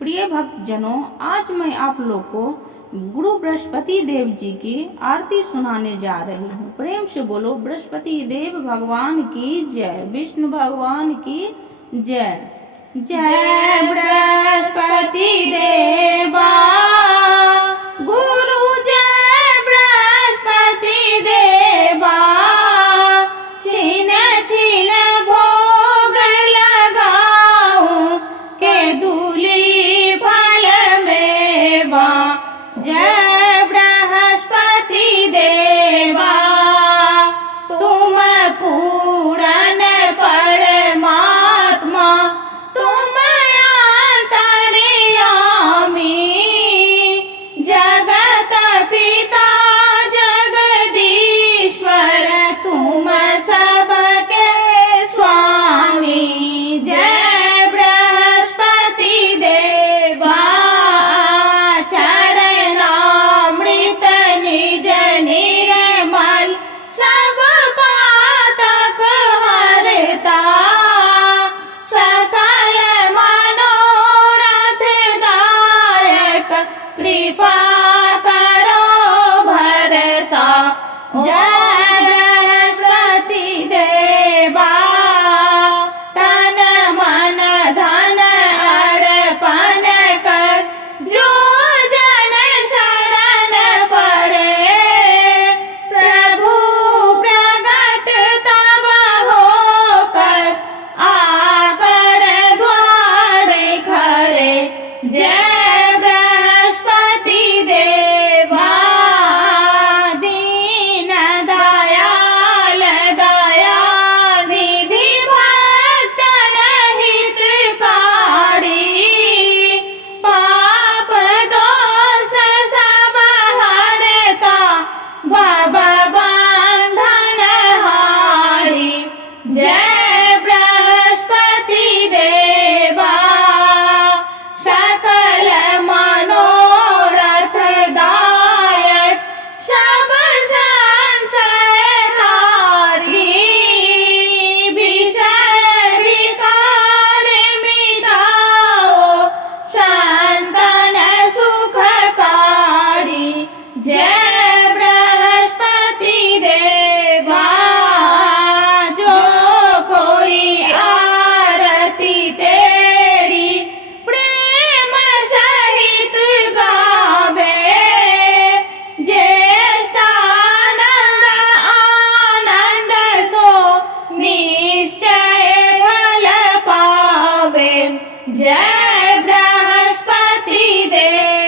प्रिय भक्तजनों, आज मैं आप लोग को गुरु बृहस्पति देव जी की आरती सुनाने जा रही हूँ। प्रेम से बोलो बृहस्पति देव भगवान की जय, विष्णु भगवान की जय। जय बृहस्पति देवा गुरु, जय बृहस्पति देवा। छीन छीन भोग लगाऊं के दूली फल मेवा। जय बृहस्पति देवा तुम पूर्ण परमात्मा, तुम अंतर्यामी। जगत पिता जगदीश्वर तुम सबके स्वामी। जय बृहस्पति देवा चरणामृत निज निर्मल सब पातक हरता। सकल मनोरथ दायक कृपा करो भरता। जय बृहस्पति देवा तन मन धन अर्पण कर, जो जन शरण पड़े। प्रभु प्रगट तब होकर आकर द्वार खड़े। जय बृहस्पति देवा दीन दयाल दया निधि भक्तन हितकारी। पाप दोष सब हरता भव बंधन हारी। जय बृहस्पति देवा सकल मनोरथ दायक सब संशयहारी। विषय विकार मिटाओ संतन सुखकारी। जय बृहस्पति देवा जो कोई आरती तेरी प्रेम सहित गावे। ज्येष्ठानंद आनंद सो निश्चय फल पावे। जय बृहस्पति देव